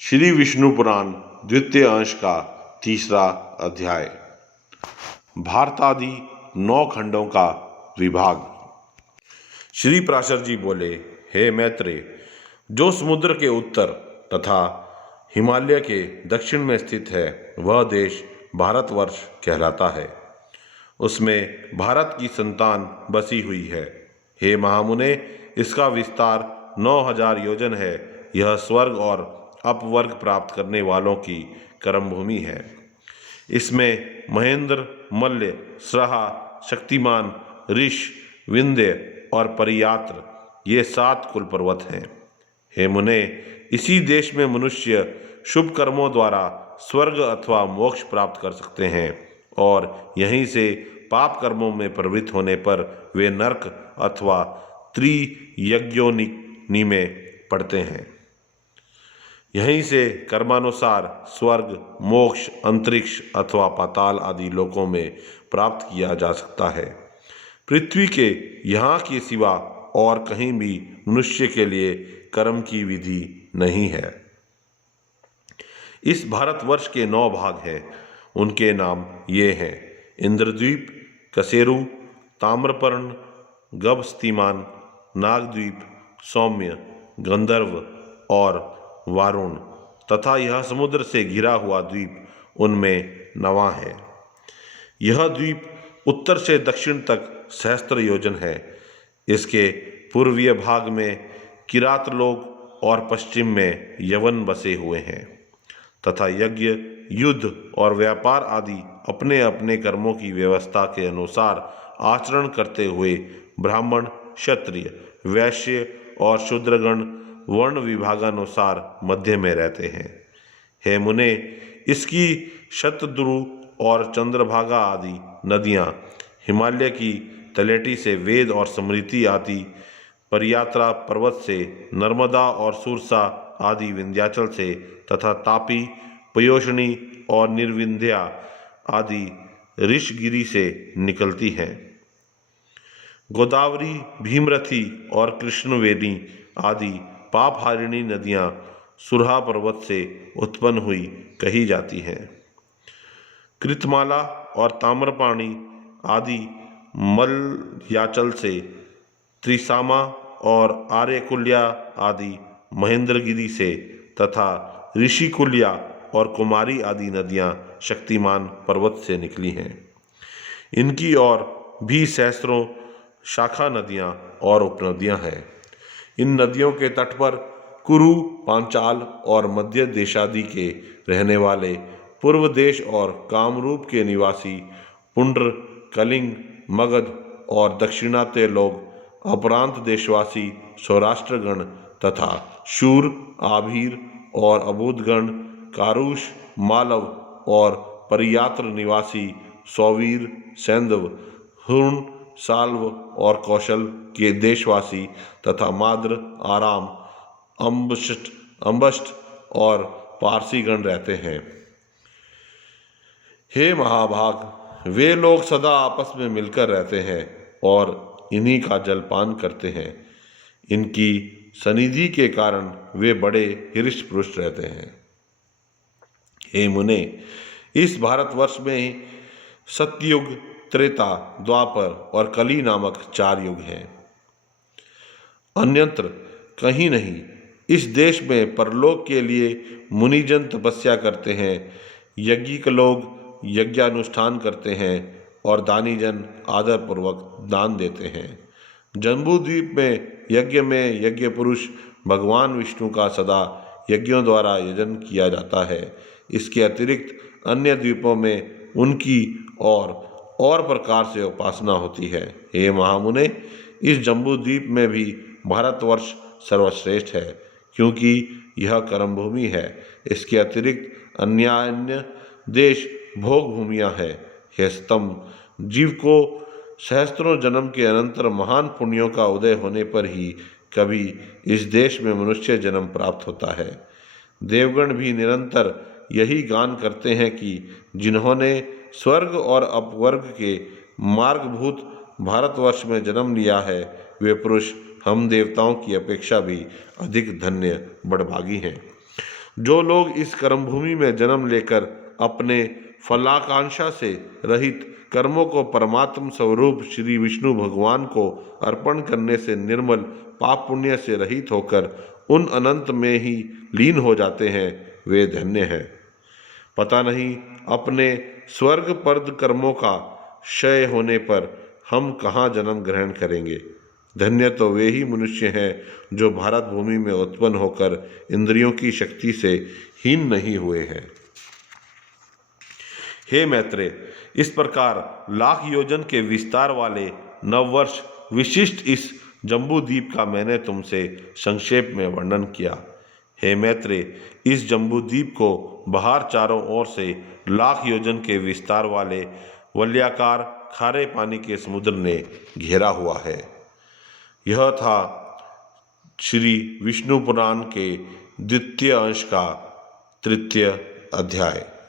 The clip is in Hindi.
श्री विष्णु पुराण द्वितीय अंश का तीसरा अध्याय। भारतादि 9 खंडों का विभाग। श्री पराशर जी बोले, हे मैत्रेय, जो समुद्र के उत्तर तथा हिमालय के दक्षिण में स्थित है वह देश भारतवर्ष कहलाता है। उसमें भारत की संतान बसी हुई है। हे महामुने, इसका विस्तार 9000 योजन है। यह स्वर्ग और अपवर्ग प्राप्त करने वालों की कर्मभूमि है। इसमें महेंद्र, मल्ल, श्रहा, शक्तिमान, ऋष, विंध्य और परियात्र ये 7 कुल पर्वत हैं। हे मुने, इसी देश में मनुष्य शुभ कर्मों द्वारा स्वर्ग अथवा मोक्ष प्राप्त कर सकते हैं और यहीं से पाप कर्मों में प्रवृत्त होने पर वे नरक अथवा त्रियज्ञोनि में पड़ते हैं। यहीं से कर्मानुसार स्वर्ग, मोक्ष, अंतरिक्ष अथवा पाताल आदि लोकों में प्राप्त किया जा सकता है। पृथ्वी के यहाँ के सिवा और कहीं भी मनुष्य के लिए कर्म की विधि नहीं है। इस भारतवर्ष के 9 भाग हैं। उनके नाम ये हैं: इंद्रद्वीप, कसेरु, ताम्रपर्ण, गभस्तिमान, नागद्वीप, सौम्य, गंधर्व और वारुण तथा यह समुद्र से घिरा हुआ द्वीप उनमें 9वां है। यह द्वीप उत्तर से दक्षिण तक सहस्त्र योजन है। इसके पूर्वीय भाग में किरात लोग और पश्चिम में यवन बसे हुए हैं तथा यज्ञ, युद्ध और व्यापार आदि अपने अपने कर्मों की व्यवस्था के अनुसार आचरण करते हुए ब्राह्मण, क्षत्रिय, वैश्य और शूद्रगण वर्ण विभागानुसार मध्य में रहते हैं। हे मुने, इसकी शतद्रु और चंद्रभागा आदि नदियाँ हिमालय की तलेटी से वेद और स्मृति आदि, परियात्रा पर्वत से, नर्मदा और सुरसा आदि विंध्याचल से तथा तापी, पयोषणी और निर्विंध्या आदि ऋषगिरी से निकलती हैं। गोदावरी, भीमरथी और कृष्णवेणी आदि पापहारिणी नदियाँ सुरहा पर्वत से उत्पन्न हुई कही जाती हैं। कृतमाला और ताम्रपाणी आदि मलयाचल से, त्रिसामा और आर्यकुल्या आदि महेंद्रगिरी से तथा ऋषिकुल्या और कुमारी आदि नदियाँ शक्तिमान पर्वत से निकली हैं। इनकी और भी सहस्त्रों शाखा नदियाँ और उपनदियाँ हैं। इन नदियों के तट पर कुरु, पांचाल और मध्य देशादि के रहने वाले, पूर्व देश और कामरूप के निवासी, पुंड्र, कलिंग, मगध और दक्षिणात्य लोग, अपरांत देशवासी सौराष्ट्रगण तथा शूर, आभीर और अबूदगण, कारुष, मालव और परियात्र निवासी सौवीर, सैंधव, हुर्ण, साल्व और कौशल के देशवासी तथा माद्र, आराम, अम्बष्ट और पारसीगण रहते हैं। हे महाभाग, वे लोग सदा आपस में मिलकर रहते हैं और इन्हीं का जलपान करते हैं। इनकी सनिधि के कारण वे बड़े हृष्ट पुष्ट रहते हैं। हे मुने, इस भारतवर्ष में ही सतयुग, त्रेता, द्वापर और कली नामक 4 युग हैं। अन्यत्र कहीं नहीं। इस देश में परलोक के लिए मुनिजन तपस्या करते हैं, यज्ञिक लोग यज्ञानुष्ठान करते हैं और दानीजन आदरपूर्वक दान देते हैं। जम्बूद्वीप में यज्ञ पुरुष भगवान विष्णु का सदा यज्ञों द्वारा यजन किया जाता है। इसके अतिरिक्त अन्य द्वीपों में उनकी और प्रकार से उपासना होती है। हे महामुने, इस जम्बूद्वीप में भी भारतवर्ष सर्वश्रेष्ठ है, क्योंकि यह कर्मभूमि है। इसके अतिरिक्त अन्य देश भोग भूमियाँ हैं। हे स्तंभ, जीव को सहस्त्रों जन्म के अनंतर महान पुण्यों का उदय होने पर ही कभी इस देश में मनुष्य जन्म प्राप्त होता है। देवगण भी निरंतर यही गान करते हैं कि जिन्होंने स्वर्ग और अपवर्ग के मार्गभूत भारतवर्ष में जन्म लिया है, वे पुरुष हम देवताओं की अपेक्षा भी अधिक धन्य बड़भागी हैं। जो लोग इस कर्मभूमि में जन्म लेकर अपने फलाकांक्षा से रहित कर्मों को परमात्म स्वरूप श्री विष्णु भगवान को अर्पण करने से निर्मल पाप पुण्य से रहित होकर उन अनंत में ही लीन हो जाते हैं, वे धन्य हैं। पता नहीं अपने स्वर्गप्रद कर्मों का क्षय होने पर हम कहाँ जन्म ग्रहण करेंगे। धन्य तो वे ही मनुष्य हैं जो भारत भूमि में उत्पन्न होकर इंद्रियों की शक्ति से हीन नहीं हुए हैं। हे मैत्रेय, इस प्रकार लाख योजन के विस्तार वाले नववर्ष विशिष्ट इस जम्बूद्वीप का मैंने तुमसे संक्षेप में वर्णन किया। हे मैत्रेय, इस जम्बूद्वीप को बाहर चारों ओर से लाख योजन के विस्तार वाले वलयाकार खारे पानी के समुद्र ने घेरा हुआ है। यह था श्री विष्णु पुराण के द्वितीय अंश का तृतीय अध्याय।